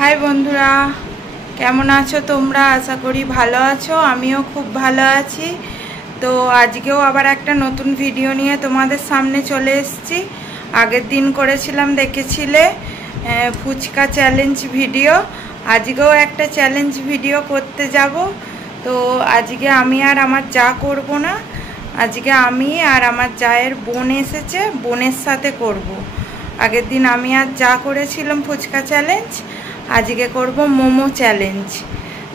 High বন্ধুরা, কেমন আছো তোমরা? আশা করি ভালো আছো। আমিও খুব ভালো আছি। তো আজকেও আবার একটা নতুন ভিডিও নিয়ে তোমাদের সামনে চলে এসেছি। আগের দিন করেছিলাম, দেখেছিলে, ফুচকা চ্যালেঞ্জ ভিডিও। আজকেও একটা চ্যালেঞ্জ ভিডিও করতে যাব। তো আজকে আমি আর আমার যা করব না, আজকে আমি আর আমার জায়ের বোন এসেছে, বোনের সাথে করব। আগের দিন আমি আর যা করেছিলাম ফুচকা চ্যালেঞ্জ, আজকে করব মোমো চ্যালেঞ্জ।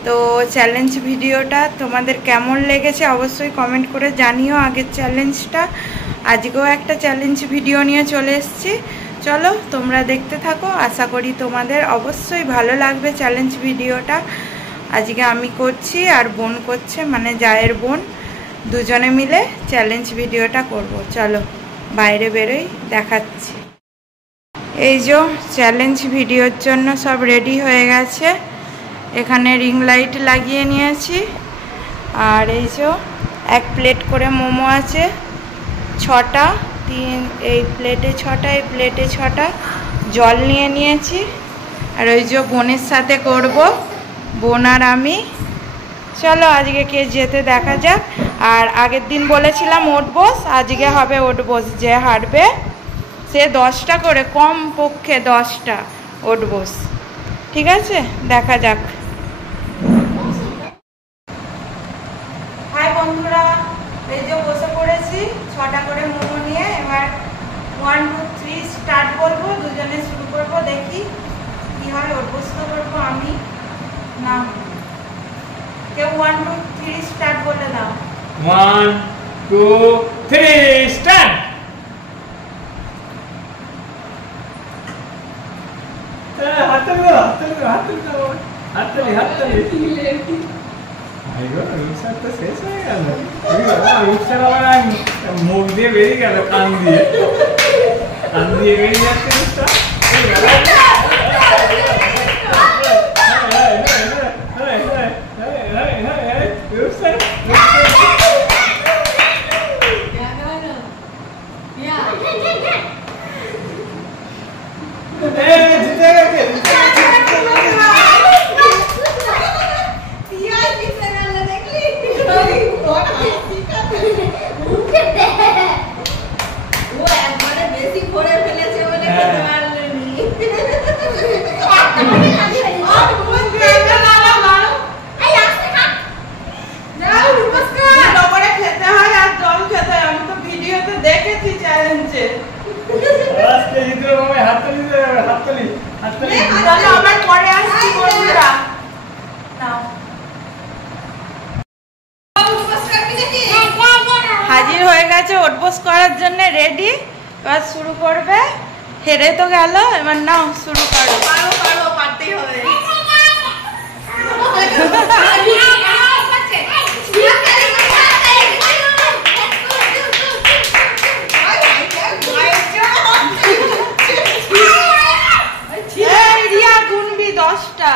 তো চ্যালেঞ্জ ভিডিওটা তোমাদের কেমন লেগেছে অবশ্যই কমেন্ট করে জানিও। আগের চ্যালেঞ্জটা, আজকেও একটা চ্যালেঞ্জ ভিডিও নিয়ে চলে এসেছি। চলো তোমরা দেখতে থাকো, আশা করি তোমাদের অবশ্যই ভালো লাগবে চ্যালেঞ্জ ভিডিওটা। আজকে আমি করছি আর বোন করছে, মানে জায়ের বোন, দুজনে মিলে চ্যালেঞ্জ ভিডিওটা করব। চলো বাইরে বেরোই, দেখাচ্ছি। এই যে চ্যালেঞ্জ ভিডিওর জন্য সব রেডি হয়ে গেছে। এখানে রিং লাইট লাগিয়ে নিয়েছি। আর এই যে এক প্লেট করে মোমো আছে, 6টা, এই প্লেটে 6টা, এই প্লেটে 6টা। জল নিয়ে নিয়েছি। আর ওই যে বোনের সাথে করব, বোন আর আমি। চলো আজকে কে যেতে দেখা যাক। আর আগের দিন বলেছিলাম ওট বস, আজকে হবে ওট বস। যে হারবে সে 10টা করে, কম পক্ষে 10টা ওট বস। ঠিক আছে, দেখা যাক। হাই বন্ধুরা, এই যে বসে পড়েছি 6টা করে মোমো নিয়ে। এবার 1 2 3 স্টার্ট বলবো, দুজনে শুরু করব, দেখি কি হয়। ওট বস তো করবো আমি না, কেউ 1 2 3 স্টার্ট বলে দাও। 1 2 3 স্টার্ট। হাততালি দাও, হাততালি দাও, হাততালি দাও, হাততালি, হাততালি। আইগো রূপসার তো শেষ হয়ে গেল। রূপসার আবার মুখ দিয়ে বেরিয়ে গেল, কান দিয়ে বেরিয়ে যাচ্ছে রূপসা। হাজির হয়ে গেছে ওট বস করার জন্য, রেডি। এবার শুরু করবে। হেরে তো গেল, এবার নাও শুরু করো। পারতেই হবে। গুনবি 10টা।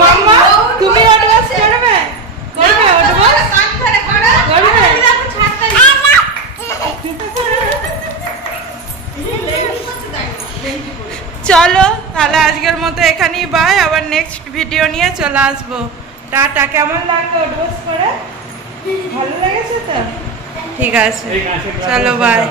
মাম্মা তুমি ওট বস করবে? করবে ওট বস? চলো তাহলে আজকের মতো এখানেই বাই। আবার নেক্সট ভিডিও নিয়ে চলে আসবো। টাটা। কেমন লাগলো ওট বস করে? ভালো লেগেছে তো? ঠিক আছে, চলো বাই।